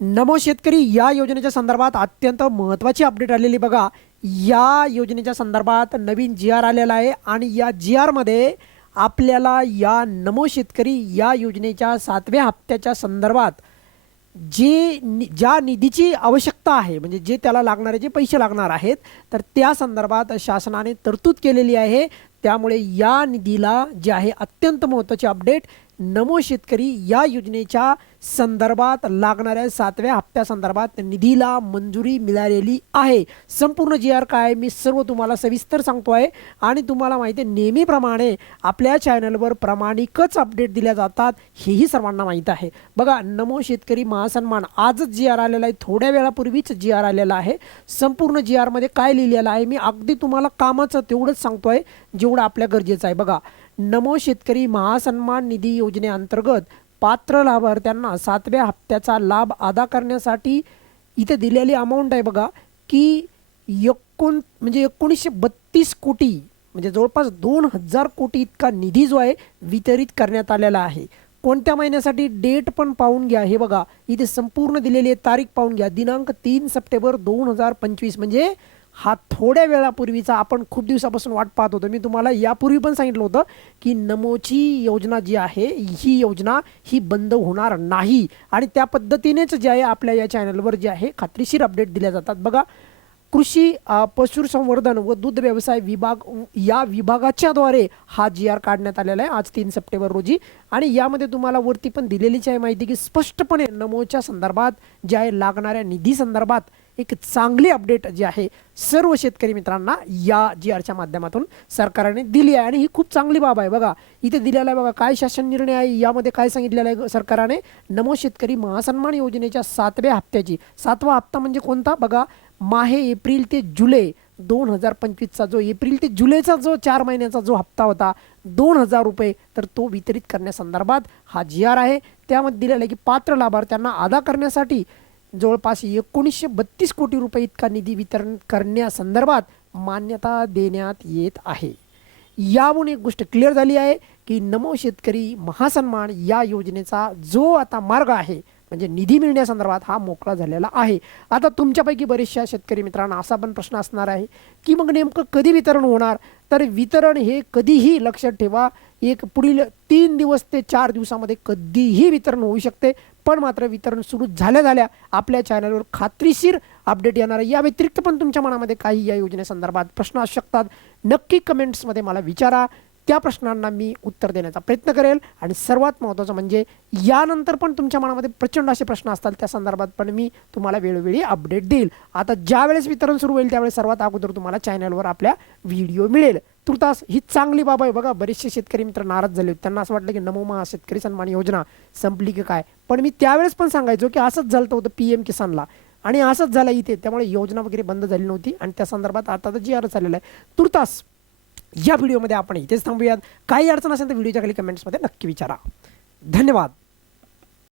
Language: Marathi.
नमो शेतकरी या योजनेच्या संदर्भात अत्यंत महत्त्वाची अपडेट आलेली बघा. या योजनेच्या संदर्भात नवीन जी आर आलेला आहे आणि या जी आरमध्ये आपल्याला या नमो शेतकरी या योजनेच्या सातव्या हप्त्याच्या संदर्भात जे नि ज्या निधीची आवश्यकता आहे म्हणजे जे त्याला लागणारे जे पैसे लागणार आहेत तर त्या संदर्भात शासनाने तरतूद केलेली आहे. त्यामुळे या निधीला जे आहे अत्यंत महत्त्वाची अपडेट नमो शेतकरी या योजनेच्या संदर्भात लागणाऱ्या सातव्या हप्त्यासंदर्भात निधीला मंजुरी मिळालेली आहे. संपूर्ण जी आर काय मी सर्व तुम्हाला सविस्तर सांगतो आहे आणि तुम्हाला माहिती आहे नेहमीप्रमाणे आपल्या चॅनलवर प्रामाणिकच अपडेट दिल्या जातात हेही सर्वांना माहीत आहे. बघा नमो शेतकरी महासन्मान आजच जी आर आलेला आहे थोड्या वेळापूर्वीच जी आर आलेला आहे. संपूर्ण जी आरमध्ये काय लिहिलेलं आहे मी अगदी तुम्हाला कामाचं तेवढंच सांगतो आहे जेवढं आपल्या गरजेचं आहे. बघा नमो शेतकरी महासन्मान निधी योजनेअंतर्गत पात्र लाभार्थ्यांना सातव्या हप्त्याचा लाभ अदा करण्यासाठी इथे दिलेली अमाऊंट आहे बघा की एकोण म्हणजे एकोणीसशे बत्तीस कोटी म्हणजे जवळपास दोन हजार कोटी इतका निधी जो आहे वितरित करण्यात आलेला आहे. कोणत्या महिन्यासाठी? डेट पण पाहून घ्या. हे बघा इथे संपूर्ण दिलेली आहे तारीख पाहून घ्या. दिनांक तीन सप्टेंबर दोन हजार पंचवीस म्हणजे हा थोड्या वेळापूर्वीचा आपण खूप दिवसापासून वाट पाहत होतो. मी तुम्हाला यापूर्वी पण सांगितलं होतं की नमोची योजना जी आहे ही योजना ही बंद होणार नाही. आणि त्या पद्धतीनेच जे आहे आपल्या या चॅनलवर जे आहे खात्रीशीर अपडेट दिल्या जातात. बघा कृषी पशुसंवर्धन व दूध व्यवसाय विभाग या विभागाच्याद्वारे हा जी आर काढण्यात आलेला आहे आज तीन सप्टेंबर रोजी. आणि यामध्ये तुम्हाला वरती पण दिलेलीच आहे माहिती की स्पष्टपणे नमोच्या संदर्भात जे आहे लागणाऱ्या निधी संदर्भात एक चांगली अपडेट जी आहे सर्व शेतकरी मित्रांना या जी आरच्या माध्यमातून सरकारने दिली आहे आणि ही खूप चांगली बाब आहे. बघा इथे दिलेला आहे बघा काय शासन निर्णय आहे यामध्ये काय सांगितलेलं आहे सरकारने? नमो शेतकरी महासन्मान योजनेच्या सातव्या हप्त्याची. सातवा हप्ता म्हणजे कोणता? बघा माहे एप्रिल ते जुलै दोन हजार पंचवीसचा जो एप्रिल ते जुलैचा जो चार महिन्याचा जो हप्ता होता दोन हजार रुपये तर तो वितरित करण्यासंदर्भात हा जी आर आहे. त्यामध्ये दिलेला आहे की पात्र लाभार्थ्यांना अदा करण्यासाठी जवळपास एकोणीसशे बत्तीस कोटी रुपये इतका निधी वितरण करण्यासंदर्भात मान्यता देण्यात येत आहे. यावरून एक गोष्ट क्लिअर झाली आहे की नमो शेतकरी महासन्मान या योजनेचा जो आता मार्ग आहे म्हणजे निधी मिळण्यासंदर्भात हा मोकळा झालेला आहे. आता तुमच्यापैकी बरेचशा शेतकरी मित्रांना असा पण प्रश्न असणार आहे की मग नेमकं कधी वितरण होणार? तर वितरण हे कधीही लक्षात ठेवा एक पुढील तीन दिवस ते चार दिवसामध्ये कधीही वितरण होऊ शकते. पण मात्र वितरण सुरू झाल्या झाल्या आपल्या चॅनलवर खात्रीशीर अपडेट येणार आहे. या व्यतिरिक्त पण तुमच्या मनामध्ये काही या योजनेसंदर्भात प्रश्न असू शकतात. नक्की कमेंट्समध्ये मला विचारा. त्या प्रश्नांना मी उत्तर देण्याचा प्रयत्न करेल. आणि सर्वात महत्त्वाचं म्हणजे यानंतर पण तुमच्या मनामध्ये प्रचंड असे प्रश्न असतात. त्या संदर्भात पण मी तुम्हाला वेळोवेळी अपडेट देईल. आता ज्यावेळेस वितरण सुरू होईल त्यावेळेस सर्वात अगोदर तुम्हाला चॅनलवर आपल्या व्हिडिओ मिळेल. तुर्तास ही चांगली बाब आहे बघा. बरेचसे शेतकरी मित्र नाराज झाले होते. त्यांना असं वाटलं की नमोमा शेतकरी सन्मान योजना संपली की काय? पण मी त्यावेळेस पण सांगायचो की असंच झालं होतं पी एम किसानला. आणि असंच झालं इथे. त्यामुळे योजना वगैरे बंद झाली नव्हती. आणि त्या संदर्भात आता तर जी अर्ज झालेला आहे तुर्तास या व्हिडिओमध्ये आपण इथेच थांबूयात. काही अडचण असेल तर व्हिडिओच्या खाली कमेंट्समध्ये नक्की विचारा. धन्यवाद.